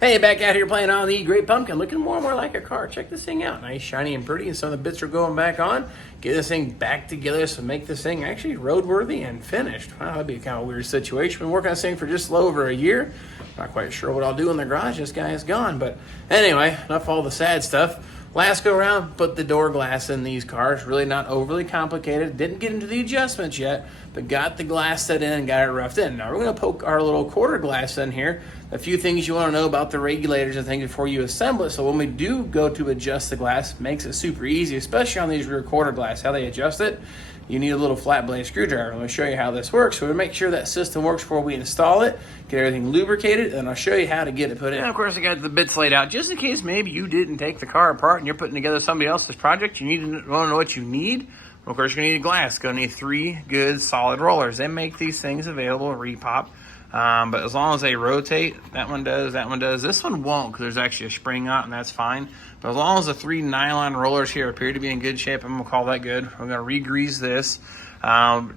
Hey, back out here playing on the Great Pumpkin, looking more and more like a car. Check this thing out. Nice, shiny, and pretty, and some of the bits are going back on. Get this thing back together, so make this thing actually roadworthy and finished. Wow, that'd be kind of a weird situation. Been working on this thing for just a little over a year. Not quite sure what I'll do in the garage. This guy is gone. But anyway, enough all the sad stuff. Last go around, put the door glass in these cars. Really not overly complicated. Didn't get into the adjustments yet, but got the glass set in and got it roughed in. Now we're going to poke our little quarter glass in here. A few things you want to know about the regulators and things before you assemble it. So when we do go to adjust the glass, makes it super easy, especially on these rear quarter glass. How they adjust it, you need a little flat blade screwdriver. Let me show you how this works. So we make sure that system works before we install it, get everything lubricated, and I'll show you how to get it put in. And of course, I got the bits laid out just in case maybe you didn't take the car apart and you're putting together somebody else's project. You want to know what you need. Well, of course, you're going to need glass. Going to need 3 good solid rollers. They make these things available, repop. But as long as they rotate, that one does, that one does. This one won't because there's actually a spring on it, and that's fine. But as long as the 3 nylon rollers here appear to be in good shape, I'm going to call that good. We're going to re-grease this.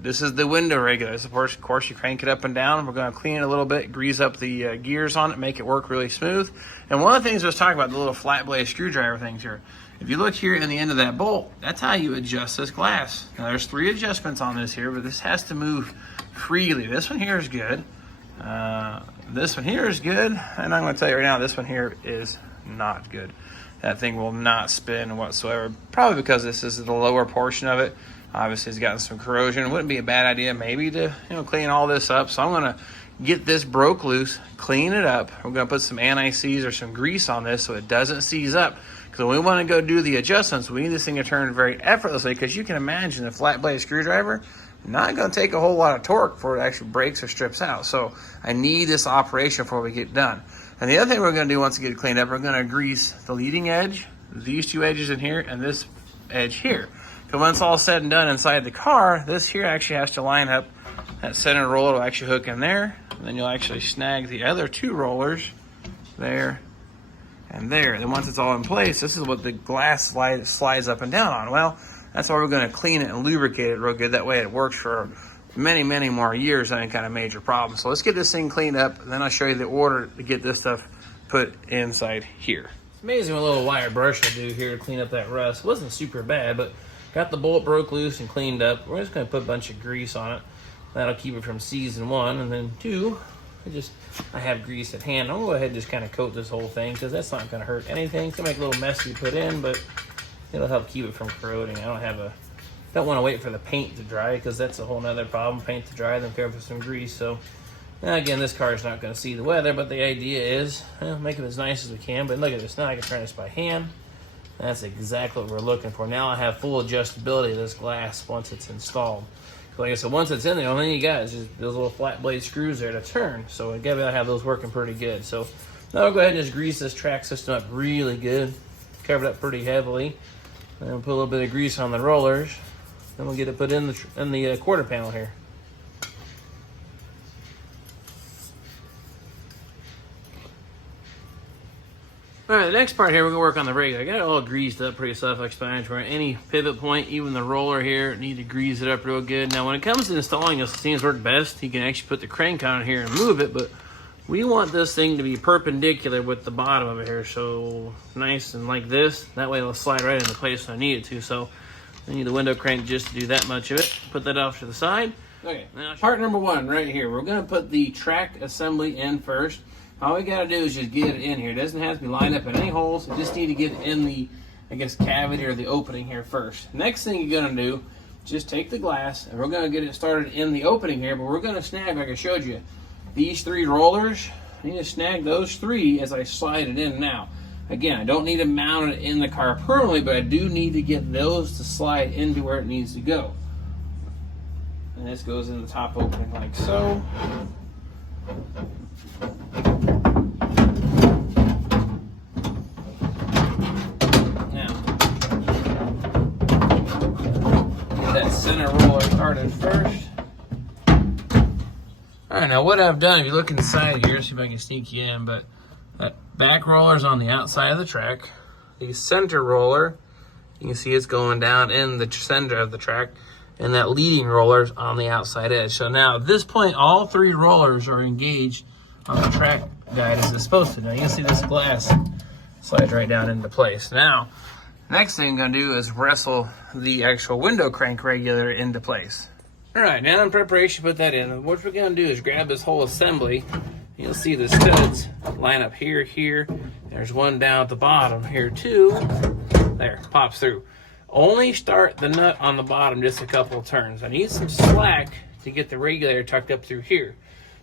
This is the window regulator. Of course, you crank it up and down. We're going to clean it a little bit, grease up the gears on it, make it work really smooth. And one of the things I was talking about, the little flat blade screwdriver things here. If you look here in the end of that bolt, that's how you adjust this glass. Now, there's 3 adjustments on this here, but this has to move freely. This one here is good. This one here is good, and I'm going to tell you right now, this one here is not good. That thing will not spin whatsoever, probably because this is the lower portion of it. Obviously, it's gotten some corrosion. It wouldn't be a bad idea maybe to clean all this up. So I'm going to get this broke loose, clean it up. We're going to put some anti-seize or some grease on this so it doesn't seize up. Because when we want to go do the adjustments, we need this thing to turn very effortlessly, because you can imagine a flat blade screwdriver not going to take a whole lot of torque before it actually breaks or strips out. So I need this operation before we get done. And the other thing we're going to do once we get it cleaned up, we're going to grease the leading edge, these 2 edges in here, and this edge here. So when it's all said and done inside the car, this here actually has to line up. That center roller will actually hook in there. And then you'll actually snag the other 2 rollers there and there. And once it's all in place, this is what the glass slides up and down on. Well, that's why we're going to clean it and lubricate it real good. That way it works for many, many more years than any kind of major problem. So let's get this thing cleaned up, and then I'll show you the order to get this stuff put inside here. It's amazing what a little wire brush will do here to clean up that rust. It wasn't super bad, but got the bolt broke loose and cleaned up. We're just going to put a bunch of grease on it. That'll keep it from seizing, 1. And then 2, I have grease at hand. I'm going to go ahead and just kind of coat this whole thing, because that's not going to hurt anything. It's going to make a little mess to put in, but it'll help keep it from corroding. Don't want to wait for the paint to dry, because that's a whole nother problem. Paint to dry, then cover with some grease. So now again, this car is not going to see the weather, but the idea is make it as nice as we can. But look at this. Now I can turn this by hand. That's exactly what we're looking for. Now I have full adjustability of this glass once it's installed. Like I said, once it's in there, the only thing you got is just those little flat blade screws there to turn. So you gotta have those working pretty good. So now we'll go ahead and just grease this track system up really good. Cover it up pretty heavily. And we'll put a little bit of grease on the rollers. Then we'll get it put in the quarter panel here. All right, the next part here, we're gonna work on the rig. I got it all greased up, pretty self-explanatory. Any pivot point, even the roller here, need to grease it up real good. Now, when it comes to installing this, it seems to work best. You can actually put the crank on it here and move it, but we want this thing to be perpendicular with the bottom of it here, so nice and like this. That way it'll slide right into place when I need it to. So I need the window crank just to do that much of it. Put that off to the side. Okay, now part number 1 right here. We're gonna put the track assembly in first. All we gotta do is just get it in here. It doesn't have to be lined up in any holes. We just need to get it in the, cavity or the opening here first. Next thing you're gonna do, just take the glass, and we're gonna get it started in the opening here, but we're gonna snag, like I showed you, these 3 rollers. I need to snag those 3 as I slide it in now. Again, I don't need to mount it in the car permanently, but I do need to get those to slide into where it needs to go. And this goes in the top opening like so. Center roller started first. All right, now what I've done, if you look inside here, see if I can sneak you in, but that back roller is on the outside of the track. The center roller, you can see it's going down in the center of the track, and that leading roller is on the outside edge. So now at this point, all 3 rollers are engaged on the track guide as it's supposed to. Now you can see this glass slides right down into place. Now, next thing I'm gonna do is wrestle the actual window crank regulator into place. All right, now in preparation to put that in, what we're gonna do is grab this whole assembly. You'll see the studs line up here, here. There's one down at the bottom here too. There, pops through. Only start the nut on the bottom just a couple of turns. I need some slack to get the regulator tucked up through here.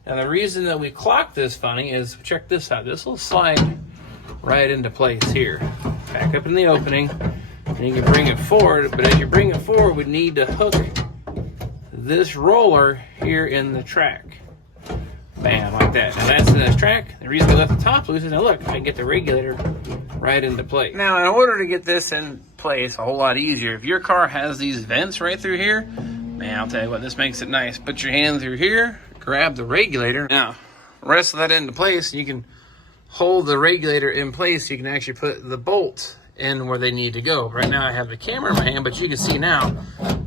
Now the reason that we clock this funny is, check this out. This will slide right into place here. Back up in the opening, and you can bring it forward, but as you bring it forward, we need to hook this roller here in the track. Bam, like that. And that's in this track. The reason we left the top loose is, now look, I can get the regulator right into place. Now, in order to get this in place a whole lot easier, if your car has these vents right through here, man, I'll tell you what, this makes it nice. Put your hand through here, grab the regulator. Now, wrestle that into place, and you can hold the regulator in place. You can actually put the bolts in where they need to go. Right now, I have the camera in my hand, but you can see now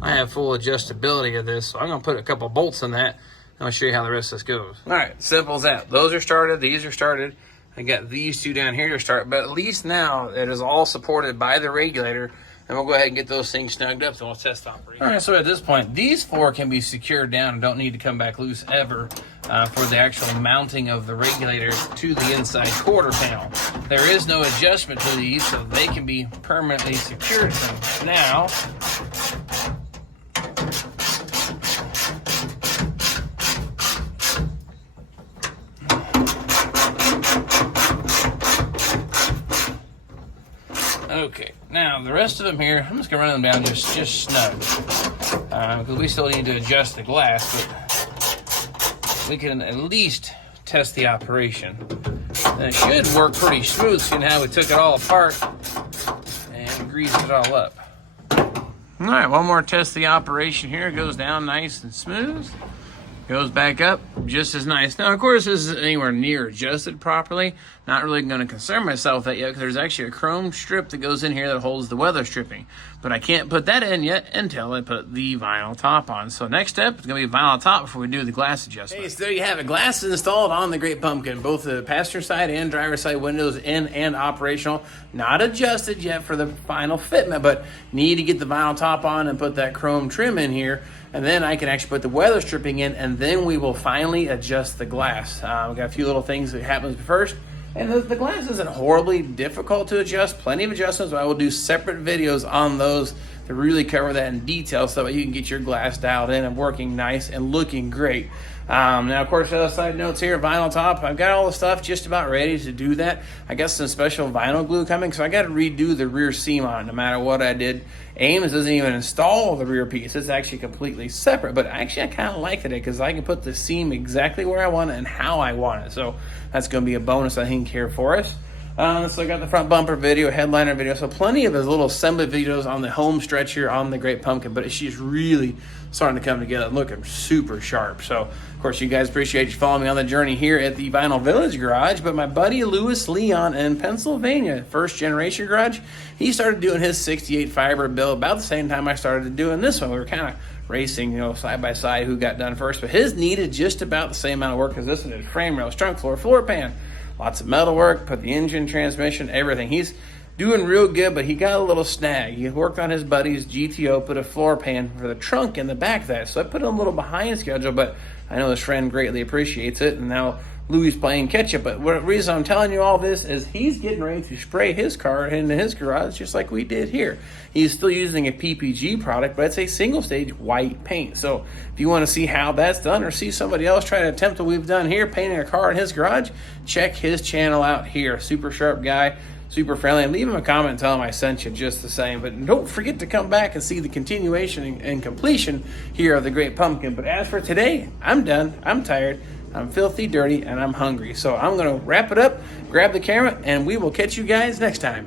I have full adjustability of this. So I'm gonna put a couple bolts in that. I'll show you how the rest of this goes. All right, simple as that. Those are started, these are started. I got these two down here to start, but at least now it is all supported by the regulator, and we'll go ahead and get those things snugged up, so we'll test operation. All right, so at this point, these four can be secured down and don't need to come back loose ever for the actual mounting of the regulator to the inside quarter panel. There is no adjustment to these, so they can be permanently secured. So now, okay, now the rest of them here, I'm just gonna run them down just snug, because we still need to adjust the glass, but we can at least test the operation. And it should work pretty smooth, seeing how we took it all apart and greased it all up. All right, one more test of the operation here. It goes down nice and smooth. Goes back up just as nice. Now, of course, this isn't anywhere near adjusted properly. Not really going to concern myself with that yet, because there's actually a chrome strip that goes in here that holds the weather stripping. But I can't put that in yet until I put the vinyl top on. So next step is going to be vinyl top before we do the glass adjustment. Hey, so there you have it. Glass is installed on the Great Pumpkin. Both the passenger side and driver side windows in and operational. Not adjusted yet for the final fitment, but need to get the vinyl top on and put that chrome trim in here. And then I can actually put the weather stripping in, and then we will finally adjust the glass. We've got a few little things that happens first. And the glass isn't horribly difficult to adjust. Plenty of adjustments, but I will do separate videos on those to really cover that in detail, so that you can get your glass dialed in and working nice and looking great. Now, of course, other side notes here, vinyl top. I've got all the stuff just about ready to do that. I got some special vinyl glue coming, so I got to redo the rear seam on it no matter what I did. Ames doesn't even install the rear piece. It's actually completely separate, but actually I kind of like it because I can put the seam exactly where I want it and how I want it. So that's going to be a bonus, I think, here for us. So I got the front bumper video, headliner video, so plenty of his little assembly videos on the home stretch here on the Great Pumpkin, but she's really starting to come together and looking super sharp. So, of course, you guys appreciate you following me on the journey here at the Vinyl Village Garage, but my buddy Louis Leon in Pennsylvania, first generation garage, he started doing his 68 Firebird build about the same time I started doing this one. We were kind of racing, side by side who got done first, but his needed just about the same amount of work as this one did. Frame rails, trunk floor, floor pan, lots of metal work, put the engine, transmission, everything. He's doing real good, but he got a little snag. He worked on his buddy's GTO, put a floor pan for the trunk in the back of that. So I put him a little behind schedule, but I know his friend greatly appreciates it, and now Louis playing catch up. But the reason I'm telling you all this is he's getting ready to spray his car into his garage just like we did here. He's still using a PPG product, but it's a single stage white paint. So if you want to see how that's done or see somebody else try to attempt what we've done here, painting a car in his garage, check his channel out here. Super sharp guy, super friendly, and leave him a comment and tell him I sent you just the same. But don't forget to come back and see the continuation and completion here of the Great Pumpkin. But as for today, I'm done. I'm tired. I'm filthy, dirty, and I'm hungry. So I'm going to wrap it up, grab the camera, and we will catch you guys next time.